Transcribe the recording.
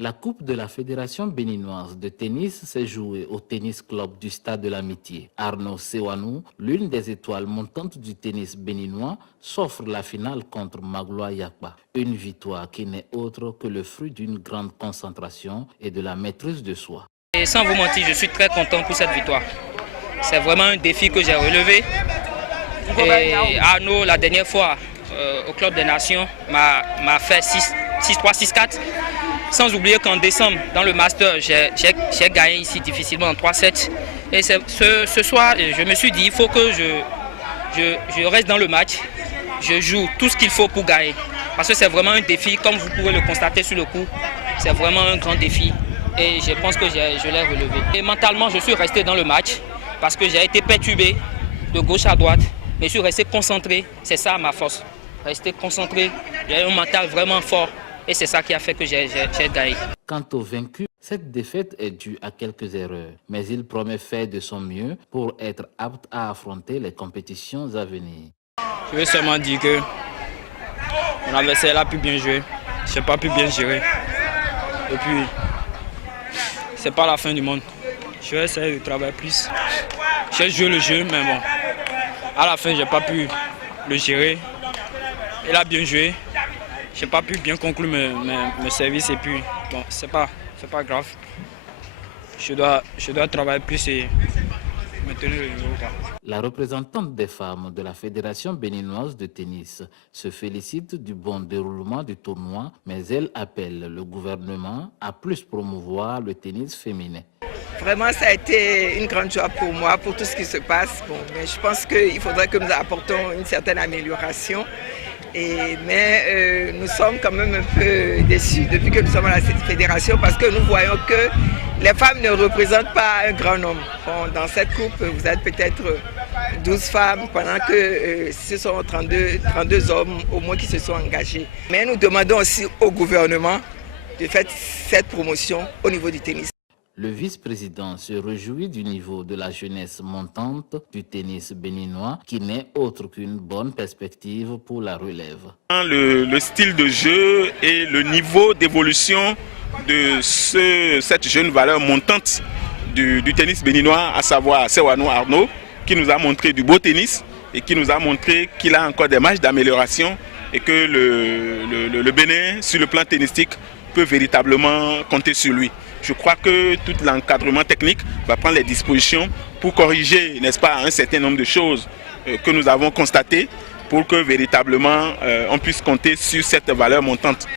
La Coupe de la Fédération béninoise de tennis s'est jouée au tennis club du Stade de l'Amitié. Arnaud Sewanou, l'une des étoiles montantes du tennis béninois, s'offre la finale contre Magloire Yakba. Une victoire qui n'est autre que le fruit d'une grande concentration et de la maîtrise de soi. Et sans vous mentir, je suis très content pour cette victoire. C'est vraiment un défi que j'ai relevé. Et Arnaud, la dernière fois, au Club des Nations, m'a fait 6-3, 6-4. Sans oublier qu'en décembre, dans le Master, j'ai gagné ici difficilement en 3-7. Et ce soir, je me suis dit, il faut que je reste dans le match. Je joue tout ce qu'il faut pour gagner. Parce que c'est vraiment un défi, comme vous pouvez le constater sur le coup. C'est vraiment un grand défi. Et je pense que je l'ai relevé. Et mentalement, je suis resté dans le match parce que j'ai été perturbé de gauche à droite. Mais je suis resté concentré. C'est ça ma force. Rester concentré. J'ai un mental vraiment fort. Et c'est ça qui a fait que j'ai gagné. Quant au vaincu, cette défaite est due à quelques erreurs. Mais il promet faire de son mieux pour être apte à affronter les compétitions à venir. Je veux seulement dire que mon adversaire a pu bien jouer. Je n'ai pas pu bien gérer. Et puis, c'est pas la fin du monde. Je vais essayer de travailler plus. J'ai joué le jeu, mais bon, à la fin, je n'ai pas pu le gérer. Il a bien joué. Je n'ai pas pu bien conclure mes services et puis, bon, c'est pas grave. Je dois travailler plus et maintenir le niveau. La représentante des femmes de la Fédération béninoise de tennis se félicite du bon déroulement du tournoi, mais elle appelle le gouvernement à plus promouvoir le tennis féminin. Vraiment, ça a été une grande joie pour moi, pour tout ce qui se passe. Bon, mais je pense qu'il faudrait que nous apportons une certaine amélioration. Mais nous sommes quand même un peu déçus depuis que nous sommes à la fédération parce que nous voyons que les femmes ne représentent pas un grand nombre. Bon, dans cette coupe, vous êtes peut-être 12 femmes pendant que ce sont 32 hommes au moins qui se sont engagés. Mais nous demandons aussi au gouvernement de faire cette promotion au niveau du tennis. Le vice-président se réjouit du niveau de la jeunesse montante du tennis béninois qui n'est autre qu'une bonne perspective pour la relève. Le style de jeu et le niveau d'évolution de cette jeune valeur montante du tennis béninois, à savoir Sewanou Arnaud, qui nous a montré du beau tennis et qui nous a montré qu'il a encore des marges d'amélioration et que le Bénin, sur le plan tennistique, peut véritablement compter sur lui. Je crois que tout l'encadrement technique va prendre les dispositions pour corriger, n'est-ce pas, un certain nombre de choses que nous avons constatées pour que véritablement on puisse compter sur cette valeur montante.